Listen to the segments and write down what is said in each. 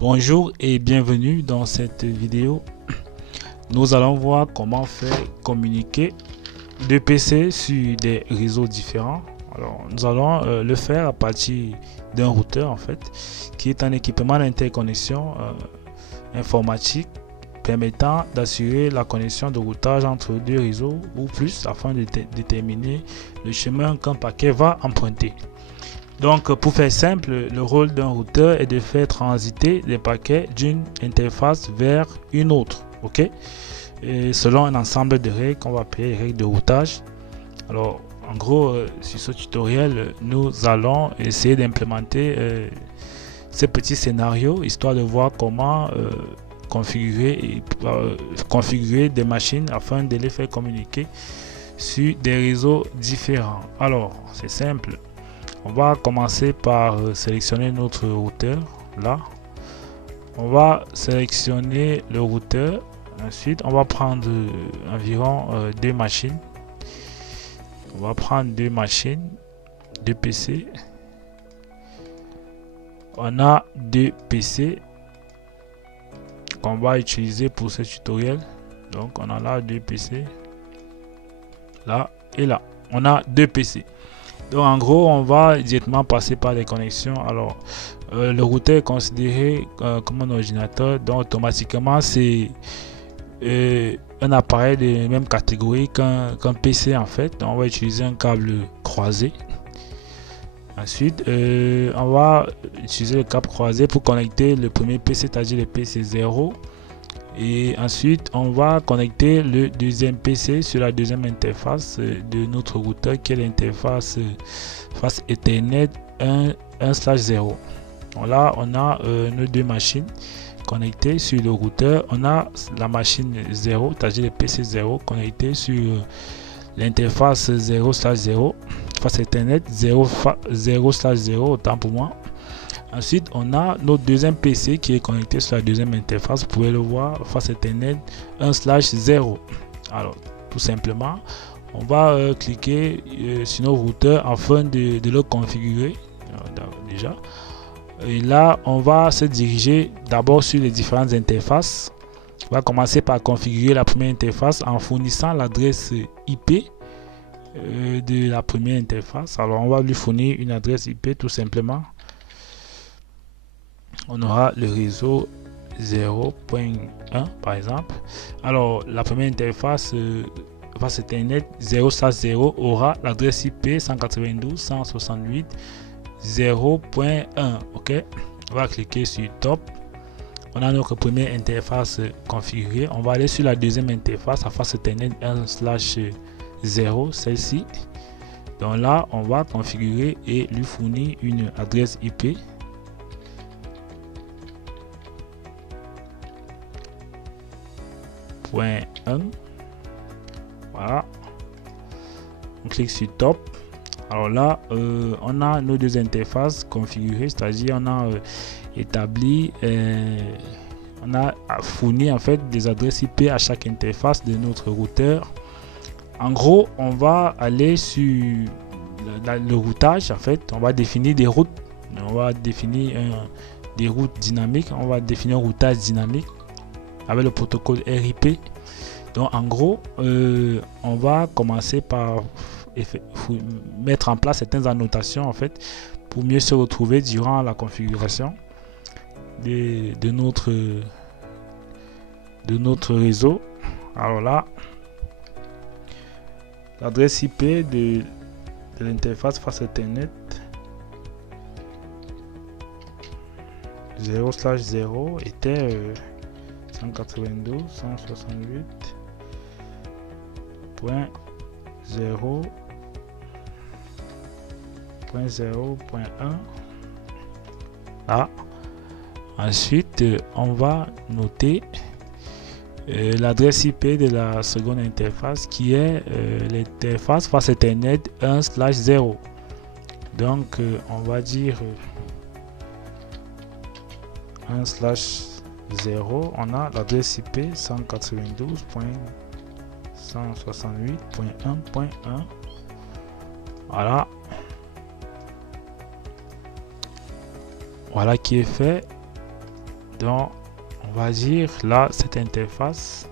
Bonjour et bienvenue dans cette vidéo. Nous allons voir comment faire communiquer deux PC sur des réseaux différents. Alors, nous allons le faire à partir d'un routeur en fait, qui est un équipement d'interconnexion informatique permettant d'assurer la connexion de routage entre deux réseaux ou plus afin de déterminer le chemin qu'un paquet va emprunter. Donc, pour faire simple, le rôle d'un routeur est de faire transiter les paquets d'une interface vers une autre, ok, et selon un ensemble de règles qu'on va appeler les règles de routage. Alors, en gros, sur ce tutoriel, nous allons essayer d'implémenter ces petits scénarios, histoire de voir comment configurer des machines afin de les faire communiquer sur des réseaux différents. Alors, c'est simple. On va commencer par sélectionner notre routeur. Là, on va sélectionner le routeur. Ensuite, on va prendre environ deux machines. On va prendre deux machines, deux PC. On a deux PC qu'on va utiliser pour ce tutoriel. Donc, on a là deux PC. Là et là. On a deux PC. Donc en gros, on va directement passer par les connexions. Alors, le routeur est considéré comme un ordinateur, donc automatiquement c'est un appareil de même catégorie qu'un PC en fait. Donc, on va utiliser un câble croisé. Ensuite, on va utiliser le câble croisé pour connecter le premier PC, c'est-à-dire le PC 0. Et ensuite, on va connecter le deuxième PC sur la deuxième interface de notre routeur qui est l'interface face Ethernet 1/0. Donc là, on a nos deux machines connectées sur le routeur. On a la machine 0, c'est-à-dire le PC 0 connecté sur l'interface 0/0 face Ethernet 0/0, autant pour moi. Ensuite, on a notre deuxième PC qui est connecté sur la deuxième interface. Vous pouvez le voir face Ethernet 1/0. Alors, tout simplement, on va cliquer sur nos routeurs afin de le configurer. Déjà. Et là, on va se diriger d'abord sur les différentes interfaces. On va commencer par configurer la première interface en fournissant l'adresse IP de la première interface. Alors, on va lui fournir une adresse IP tout simplement. On aura le réseau 0.1 par exemple. Alors la première interface face Ethernet 0/0 aura l'adresse IP 192.168.0.1. ok, on va cliquer sur top. On a notre première interface configurée. On va aller sur la deuxième interface à face Ethernet 1/0, celle-ci. Donc là on va configurer et lui fournir une adresse IP. .1. Voilà, on clique sur top. Alors là on a nos deux interfaces configurées, c'est-à-dire on a établi on a fourni en fait des adresses IP à chaque interface de notre routeur. En gros, on va aller sur le routage. En fait, on va définir des routes, on va définir des routes dynamiques, on va définir un routage dynamique avec le protocole RIP. Donc en gros, on va commencer par mettre en place certaines annotations en fait pour mieux se retrouver durant la configuration de notre réseau. Alors là, l'adresse IP de l'interface face Ethernet 0/0 était 192.168.0.1. Là. Ensuite, on va noter l'adresse IP de la seconde interface qui est l'interface face Ethernet 1/0. Donc, on va dire 1/0. On a l'adresse IP 192.168.1.1. Voilà. Voilà qui est fait. Donc on va dire là, cette interface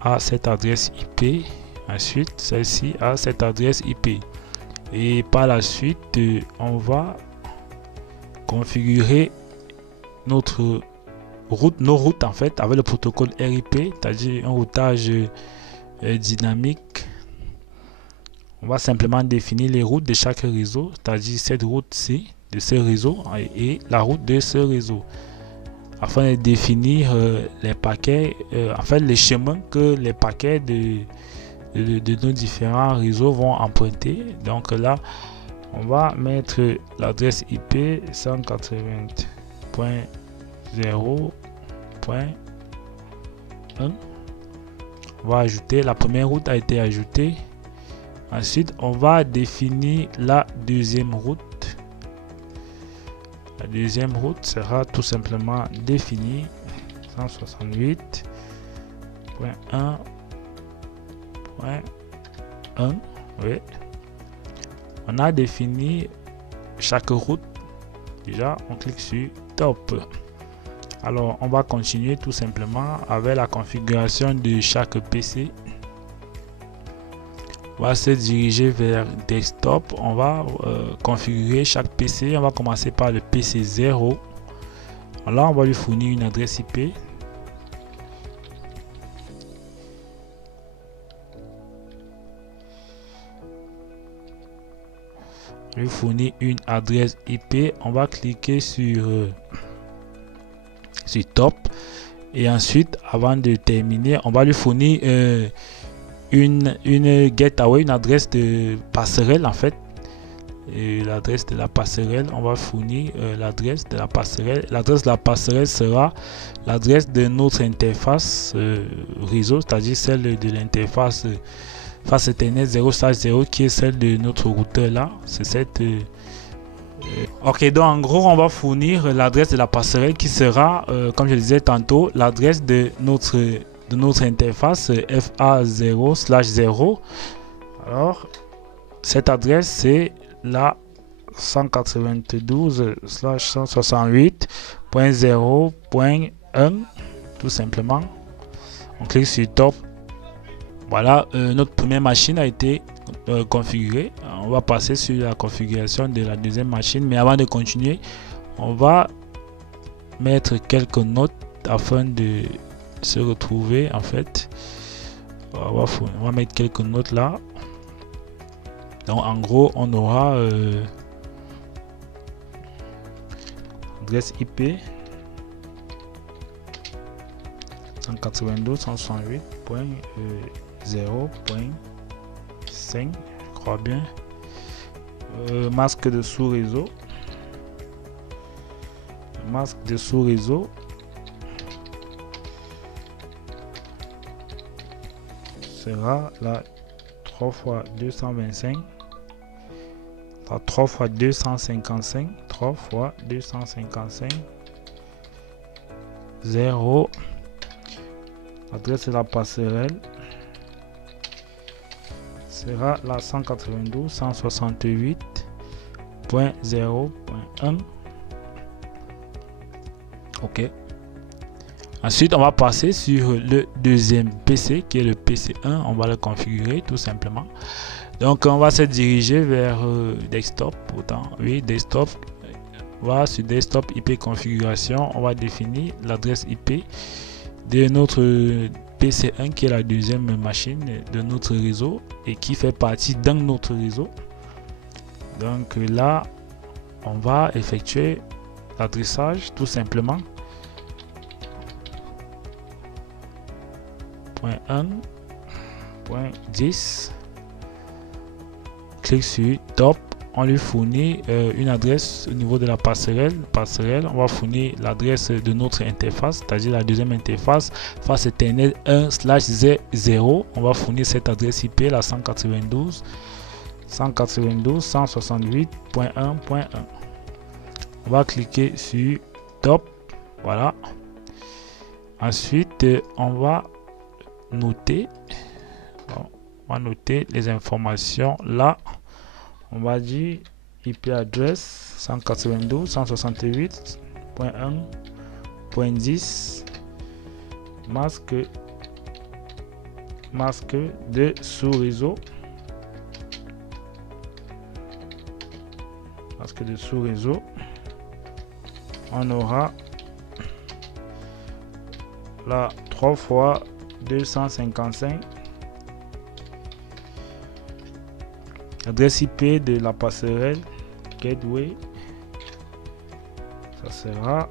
a cette adresse IP. Ensuite, celle-ci a cette adresse IP. Et par la suite, on va configurer notre route, nos routes en fait, avec le protocole RIP, c'est-à-dire un routage dynamique. On va simplement définir les routes de chaque réseau, c'est-à-dire cette route-ci de ce réseau et la route de ce réseau, afin de définir les paquets, en fait les chemins que les paquets de nos différents réseaux vont emprunter. Donc là, on va mettre l'adresse IP 180.0.1. On va ajouter, la première route a été ajoutée. Ensuite, on va définir la deuxième route. La deuxième route sera tout simplement définie 168.1.1. Oui. On a défini chaque route. Déjà, on clique sur Top. Alors, on va continuer tout simplement avec la configuration de chaque PC. On va se diriger vers Desktop. On va configurer chaque PC. On va commencer par le PC 0. Là, on va lui fournir une adresse IP. Lui fournir une adresse IP. On va cliquer sur Top. Et ensuite, avant de terminer, on va lui fournir une gateway, une adresse de passerelle en fait. Et l'adresse de la passerelle, on va fournir l'adresse de la passerelle. L'adresse de la passerelle sera l'adresse de notre interface réseau, c'est-à-dire celle de l'interface face Ethernet 0/0 qui est celle de notre routeur là. C'est cette ok, donc en gros on va fournir l'adresse de la passerelle qui sera comme je disais tantôt, l'adresse de notre interface FA0/0. Alors cette adresse c'est la 192.168.0.1 tout simplement. On clique sur Top. Voilà, notre première machine a été configurée. On va passer sur la configuration de la deuxième machine, mais avant de continuer, on va mettre quelques notes afin de se retrouver en fait. On va mettre quelques notes là. Donc en gros, on aura adresse IP 192.168.0.5, je crois bien. Masque de sous-réseau. Masque de sous-réseau sera la 3x225, la 3x255, 3x255, 0. L'adresse de la passerelle sera la 192.168.0.1. ok. Ensuite, on va passer sur le deuxième PC qui est le PC1. On va le configurer tout simplement. Donc, on va se diriger vers Desktop. Autant, oui, Desktop. Voilà, sur Desktop IP configuration, on va définir l'adresse IP de notre PC1 qui est la deuxième machine de notre réseau et qui fait partie d'un autre réseau. Donc là, on va effectuer l'adressage tout simplement. .1.10, clique sur Top. On lui fournit une adresse au niveau de la passerelle. On va fournir l'adresse de notre interface, c'est-à-dire la deuxième interface face Ethernet 1/0. On va fournir cette adresse IP, la 192.168.1.1. On va cliquer sur Top. Voilà. Ensuite, on va noter. Bon, on va noter les informations là. On va dire IP adresse 192.168.1 50.10 masque de sous-réseau. Masque de sous-réseau. On aura la 3 fois 255. Adresse IP de la passerelle gateway. Ça sera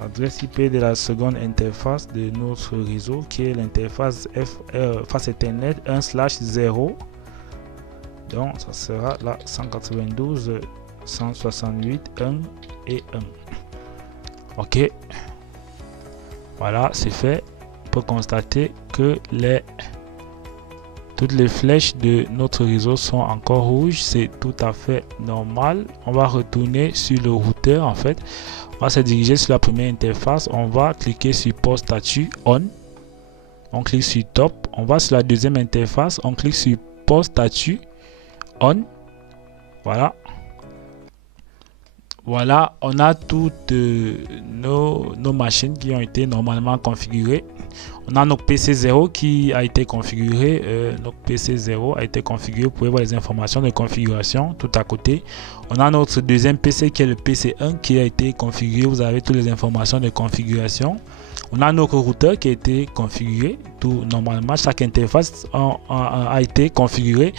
adresse IP de la seconde interface de notre réseau qui est l'interface face Ethernet 1/0. Donc ça sera la 192.168.1 et 1. Ok, voilà, c'est fait. On peut constater que toutes les flèches de notre réseau sont encore rouges. C'est tout à fait normal. On va retourner sur le routeur. En fait, on va se diriger sur la première interface. On va cliquer sur port statut on. On clique sur top. On va sur la deuxième interface. On clique sur port statut on. Voilà. Voilà, on a toutes nos machines qui ont été normalement configurées. On a notre PC0 qui a été configuré. Notre PC0 a été configuré. Vous pouvez voir les informations de configuration tout à côté. On a notre deuxième PC qui est le PC1 qui a été configuré. Vous avez toutes les informations de configuration. On a notre routeur qui a été configuré. Tout normalement, chaque interface a été configurée.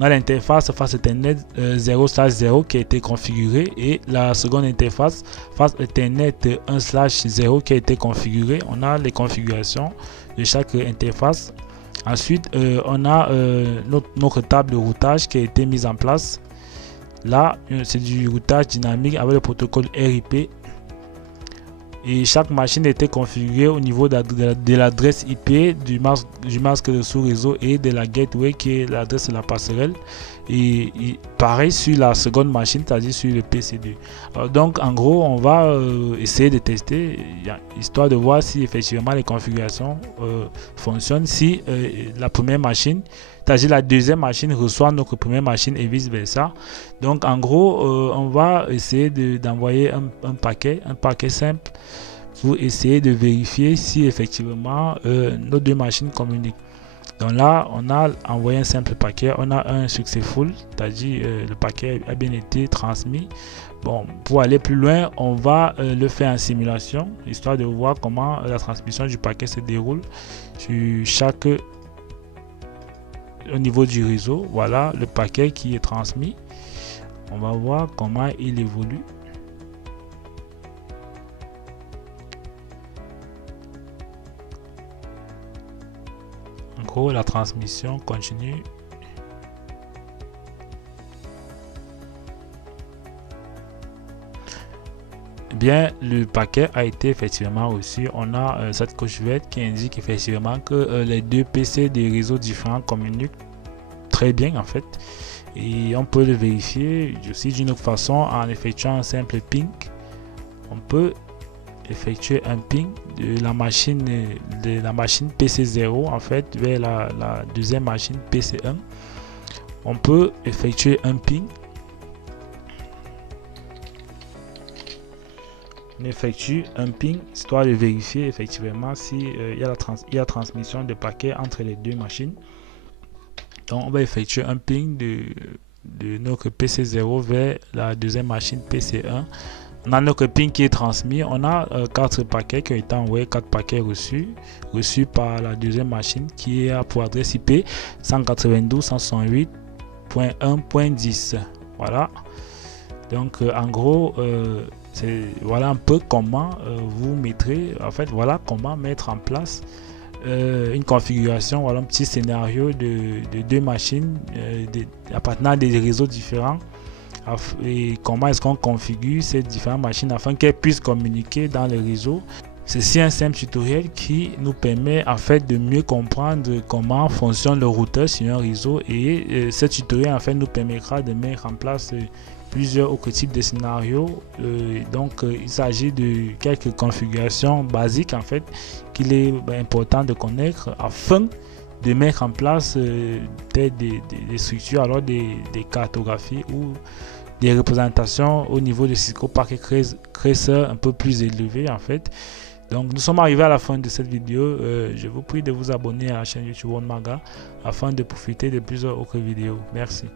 On a l'interface face Ethernet 0/0 qui a été configurée et la seconde interface face Ethernet 1/0 qui a été configurée. On a les configurations de chaque interface. Ensuite, on a notre table de routage qui a été mise en place. Là, c'est du routage dynamique avec le protocole RIP. Et chaque machine était configurée au niveau de l'adresse IP du masque de sous-réseau et de la gateway qui est l'adresse de la passerelle. Et pareil sur la seconde machine, c'est-à-dire sur le PC2. Donc en gros, on va essayer de tester, histoire de voir si effectivement les configurations fonctionnent. Si la première machine, c'est-à-dire la deuxième machine reçoit notre première machine et vice versa. Donc en gros, on va essayer d'envoyer un paquet simple pour essayer de vérifier si effectivement nos deux machines communiquent. Donc là, on a envoyé un simple paquet, on a un successful, c'est-à-dire le paquet a bien été transmis. Bon, pour aller plus loin, on va le faire en simulation, histoire de voir comment la transmission du paquet se déroule sur au niveau du réseau. Voilà le paquet qui est transmis. On va voir comment il évolue. En gros, la transmission continue. Bien, le paquet a été effectivement reçu. On a cette coche verte qui indique effectivement que les deux PC des réseaux différents communiquent très bien en fait. Et on peut le vérifier aussi d'une autre façon en effectuant un simple ping. On peut effectuer un ping de la machine PC0 en fait vers la deuxième machine PC1. On peut effectuer un ping. On effectue un ping histoire de vérifier effectivement si il y a transmission de paquets entre les deux machines. Donc on va effectuer un ping de notre PC0 vers la deuxième machine PC1. On a notre ping qui est transmis. On a 4 paquets qui ont été envoyés, 4 paquets reçus par la deuxième machine qui a pour adresse IP 192.168.1.10. Voilà. Donc en gros, voilà un peu comment vous mettrez, en fait voilà comment mettre en place une configuration, voilà un petit scénario de deux machines appartenant à des réseaux différents et comment est-ce qu'on configure ces différentes machines afin qu'elles puissent communiquer dans le réseau. Ceci est un simple tutoriel qui nous permet en fait de mieux comprendre comment fonctionne le routeur sur un réseau, et ce tutoriel en fait nous permettra de mettre en place plusieurs autres types de scénarios. Donc il s'agit de quelques configurations basiques en fait qu'il est important de connaître afin de mettre en place des structures, alors des cartographies ou des représentations au niveau de Cisco Packet Tracer un peu plus élevé en fait. Donc nous sommes arrivés à la fin de cette vidéo. Je vous prie de vous abonner à la chaîne YouTube One Maga afin de profiter de plusieurs autres vidéos. Merci.